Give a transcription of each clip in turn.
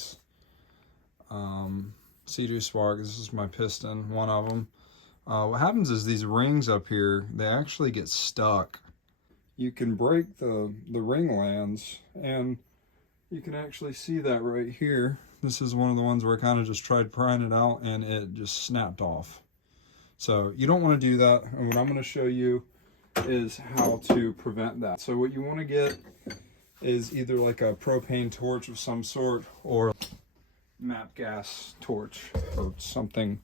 these C2 spark. This is my piston, one of them. What happens is these rings up here, they actually get stuck. You can break the ring lands, and you can actually see that right here. This is one of the ones where I kind of just tried prying it out and it just snapped off. So you don't want to do that. And what I'm going to show you is how to prevent that. So what you want to get is either like a propane torch of some sort or MAP gas torch or something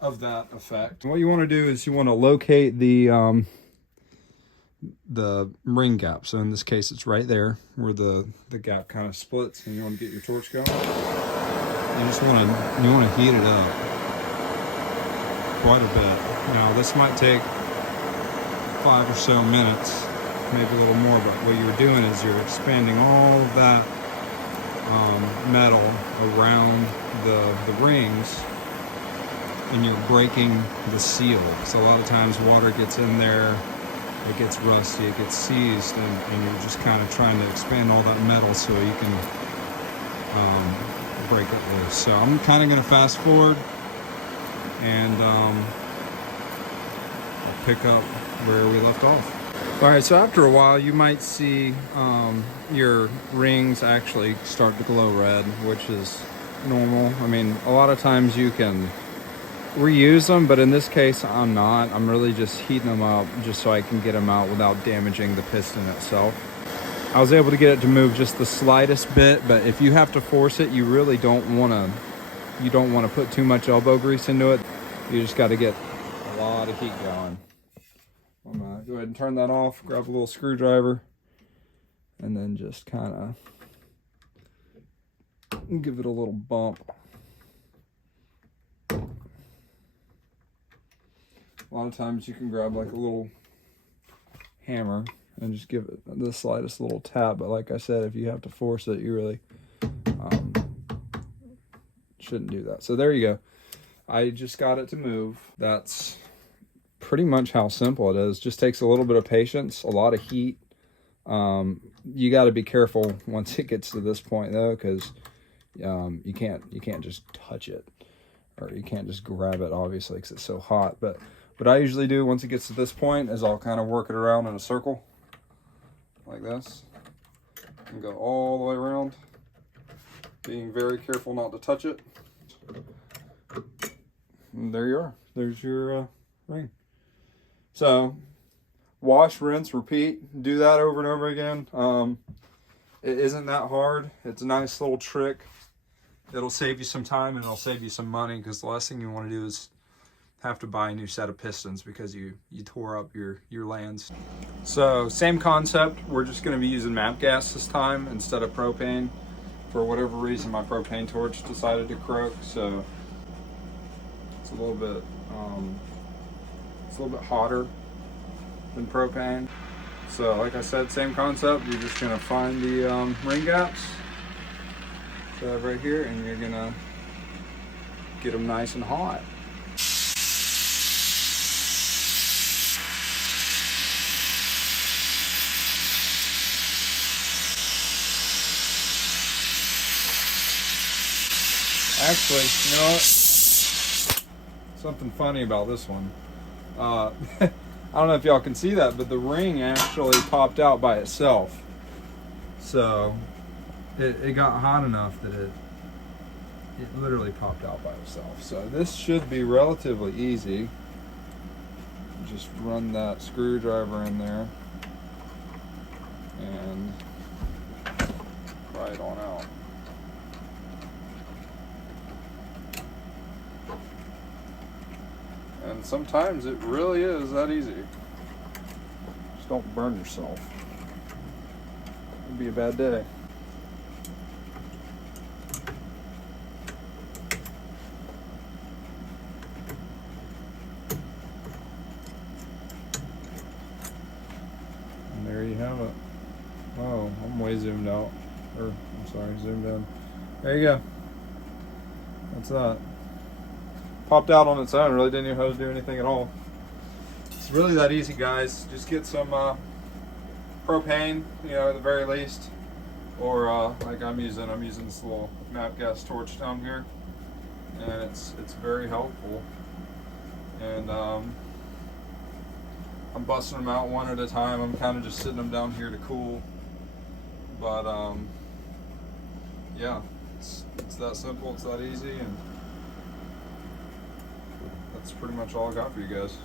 of that effect. And what you want to do is you want to locate the ring gap. So in this case, it's right there where the gap kind of splits, and you want to get your torch going. You just want to heat it up quite a bit. Now this might take 5 or so minutes, maybe a little more, but what you're doing is you're expanding all of that metal around the rings, and you're breaking the seal. So a lot of times water gets in there, it gets rusty, it gets seized, and you're just kind of trying to expand all that metal so you can break it loose. So I'm kind of going to fast forward, and I'll pick up where we left off. All right, so after a while you might see your rings actually start to glow red, which is normal. I mean, a lot of times you can reuse them, but in this case I'm not. I'm really just heating them up just so I can get them out without damaging the piston itself. I was able to get it to move just the slightest bit, but if you have to force it, you really don't want to put too much elbow grease into it. You just got to get a lot of heat going. I'm gonna go ahead and turn that off, grab a little screwdriver, and then just kind of give it a little bump. A lot of times you can grab like a little hammer and just give it the slightest little tap, but like I said, if you have to force it, you really shouldn't do that. So there you go. I just got it to move. That's pretty much how simple it is. Just takes a little bit of patience, a lot of heat. You got to be careful once it gets to this point though, because you can't just touch it, or you can't just grab it, obviously, because it's so hot. But what I usually do once it gets to this point is I'll kind of work it around in a circle like this and go all the way around, being very careful not to touch it. And there you are. There's your ring. So wash, rinse, repeat. Do that over and over again. It isn't that hard. It's a nice little trick. It'll save you some time and it'll save you some money, because the last thing you want to do is have to buy a new set of pistons because you tore up your lands. So same concept. We're just going to be using MAP gas this time instead of propane. For whatever reason, my propane torch decided to croak, so it's a little bit hotter than propane. So like I said, same concept. You're just going to find the ring gaps, so right here, and you're going to get them nice and hot. Actually, you know what? Something funny about this one. I don't know if y'all can see that, but the ring actually popped out by itself. So it got hot enough that it literally popped out by itself. So this should be relatively easy. Just run that screwdriver in there and pry it on out. And sometimes it really is that easy. Just don't burn yourself. It'd be a bad day. And there you have it. Oh, I'm way zoomed out. Or, I'm sorry, zoomed in. There you go. That's that. Popped out on its own. Really didn't even have to do anything at all. It's really that easy, guys. Just get some propane, you know, at the very least, Or like I'm using this little nap gas torch down here, and it's very helpful. And I'm busting them out one at a time. I'm kind of just sitting them down here to cool. But yeah, it's that simple, it's that easy, and that's pretty much all I got for you guys.